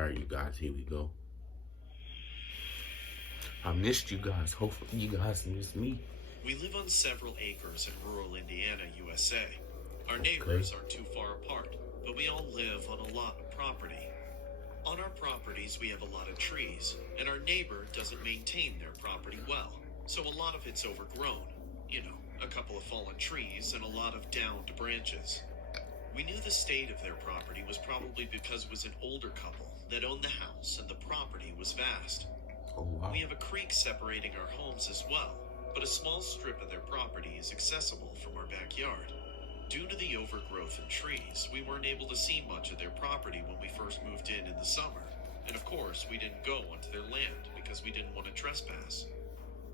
Alright, you guys, here we go. I missed you guys. Hopefully you guys missed me. We live on several acres in rural Indiana, USA. Our neighbors aren't too far apart, but we all live on a lot of property. On our properties, we have a lot of trees, and our neighbor doesn't maintain their property well, so a lot of it's overgrown. You know, a couple of fallen trees and a lot of downed branches. We knew the state of their property was probably because it was an older couple that owned the house and the property was vast. Oh, wow. We have a creek separating our homes as well, but a small strip of their property is accessible from our backyard. Due to the overgrowth in trees, we weren't able to see much of their property when we first moved in the summer. And of course, we didn't go onto their land because we didn't want to trespass.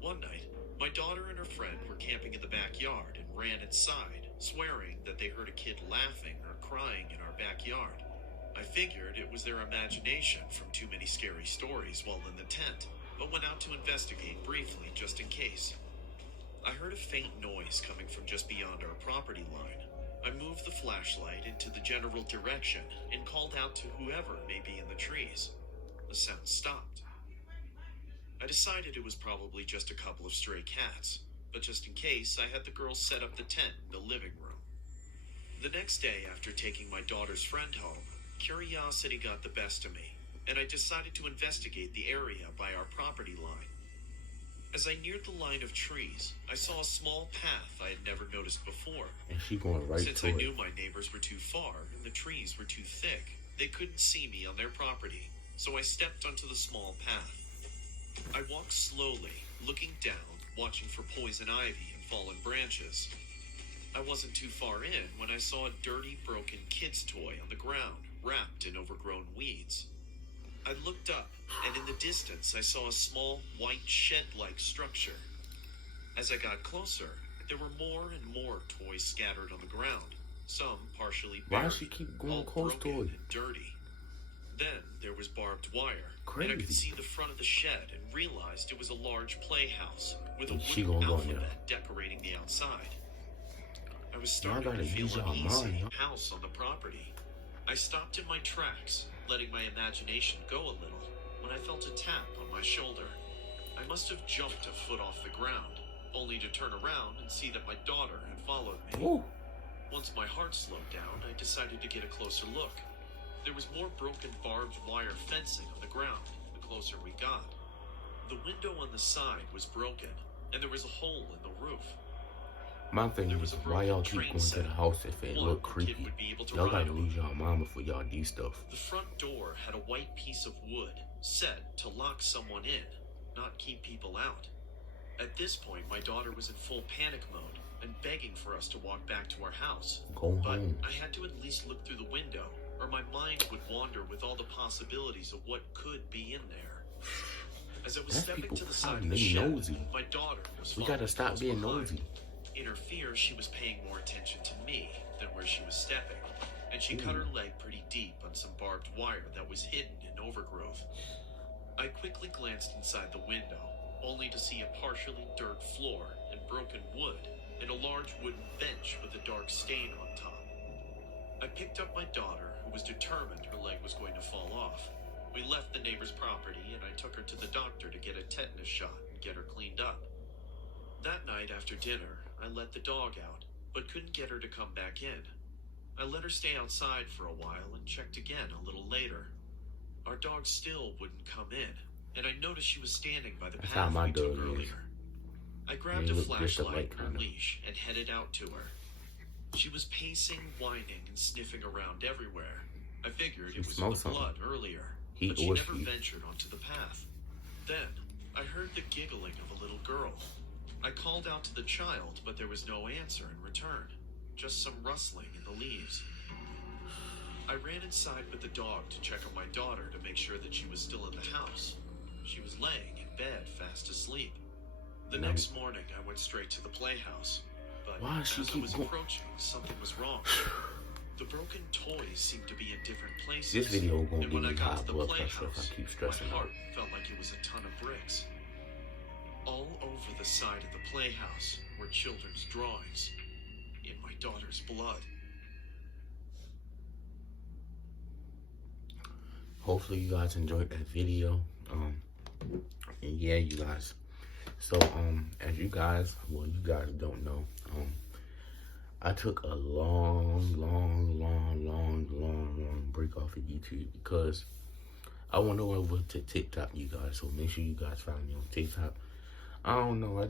One night, my daughter and her friend were camping in the backyard and ran inside, swearing that they heard a kid laughing or crying in our backyard. I figured it was their imagination from too many scary stories while in the tent, but went out to investigate briefly just in case. I heard a faint noise coming from just beyond our property line. I moved the flashlight into the general direction and called out to whoever may be in the trees. The sound stopped. I decided it was probably just a couple of stray cats, but just in case, I had the girls set up the tent in the living room. The next day, after taking my daughter's friend home, curiosity got the best of me, and I decided to investigate the area by our property line. As I neared the line of trees, I saw a small path I had never noticed before. And she going right Since to I it. knew my neighbors were too far and the trees were too thick, they couldn't see me on their property, so I stepped onto the small path. I walked slowly, looking down, watching for poison ivy and fallen branches. I wasn't too far in when I saw a dirty, broken kid's toy on the ground, wrapped in overgrown weeds. I looked up, and in the distance I saw a small, white shed-like structure. As I got closer, there were more and more toys scattered on the ground, some partially buried, Why does she keep going all close to broken it? and dirty. Then there was barbed wire, Crazy. and I could see the front of the shed and realized it was a large playhouse with a And she wooden gonna go in alphabet decorating the outside. I was Y'all starting gotta to feel use y'all uneasy. mind, yo. House on the property. I stopped in my tracks, letting my imagination go a little, when I felt a tap on my shoulder. I must have jumped a foot off the ground, only to turn around and see that my daughter had followed me. Ooh. Once my heart slowed down, I decided to get a closer look. There was more broken barbed wire fencing on the ground the closer we got. The window on the side was broken, and there was a hole in the roof. My thing There is, was a why y'all broken keep train going to the set. house if it One look the kid creepy? would be able to Y'all ride gotta on. lose y'all mind before y'all do stuff. The front door had a white piece of wood set to lock someone in, not keep people out. At this point, my daughter was in full panic mode and begging for us to walk back to our house. Go But home. I had to at least look through the window, or my mind would wander with all the possibilities of what could be in there. As I was That's stepping people to the side of being the shed, nosy. my daughter was We following gotta stop close being behind. nosy. In her fear, she was paying more attention to me than where she was stepping, and she cut her leg pretty deep on some barbed wire that was hidden in overgrowth. I quickly glanced inside the window, only to see a partially dirt floor and broken wood, and a large wooden bench with a dark stain on top. I picked up my daughter, who was determined her leg was going to fall off. We left the neighbor's property, and I took her to the doctor to get a tetanus shot and get her cleaned up. That night after dinner, I let the dog out, but couldn't get her to come back in. I let her stay outside for a while and checked again a little later. Our dog still wouldn't come in, and I noticed she was standing by the That's how path my we took dog is. earlier. I grabbed They a look just flashlight alike, and her kinda. leash and headed out to her. She was pacing, whining, and sniffing around everywhere. I figured She it was smelled the something. blood earlier, Heat but she or never sheep. ventured onto the path. Then, I heard the giggling of a little girl. I called out to the child, but there was no answer in return, just some rustling in the leaves. I ran inside with the dog to check on my daughter to make sure that she was still in the house. She was laying in bed, fast asleep. The No. next morning, I went straight to the playhouse, but Why does she as I keep was going- approaching, something was wrong. The broken toys seemed to be in different places. This video gonna and give when I me got high to the blood pressure if I playhouse, keep my stressing heart out. felt like it was a ton of bricks. All over the side of the playhouse were children's drawings in my daughter's blood. hopefully you guys enjoyed that video. And yeah, you guys. So as you guys don't know, I took a long break off of YouTube because I went over to TikTok, you guys. So make sure you guys follow me on TikTok. I don't know,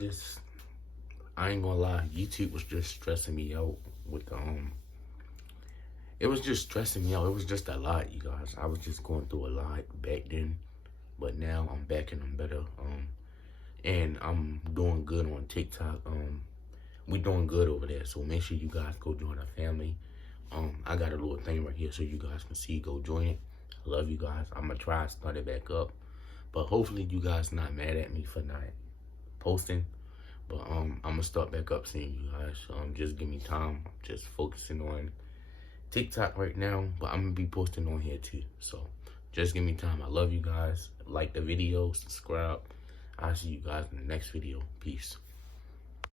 I ain't gonna lie, YouTube was just stressing me out with the it was just stressing me out. It was just a lot, you guys. I was just going through a lot back then, but now I'm back and I'm better. And I'm doing good on TikTok. We doing good over there. So make sure you guys go join our family. I got a little thing right here so you guys can see. Go join it. I love you guys. I'm gonna try to start it back up, but hopefully you guys not mad at me for not posting. But I'm gonna start back up soon, you guys. Just give me time. I'm just focusing on TikTok right now, but I'm gonna be posting on here too. So just give me time. I love you guys. Like the video, subscribe. I'll see you guys in the next video. Peace.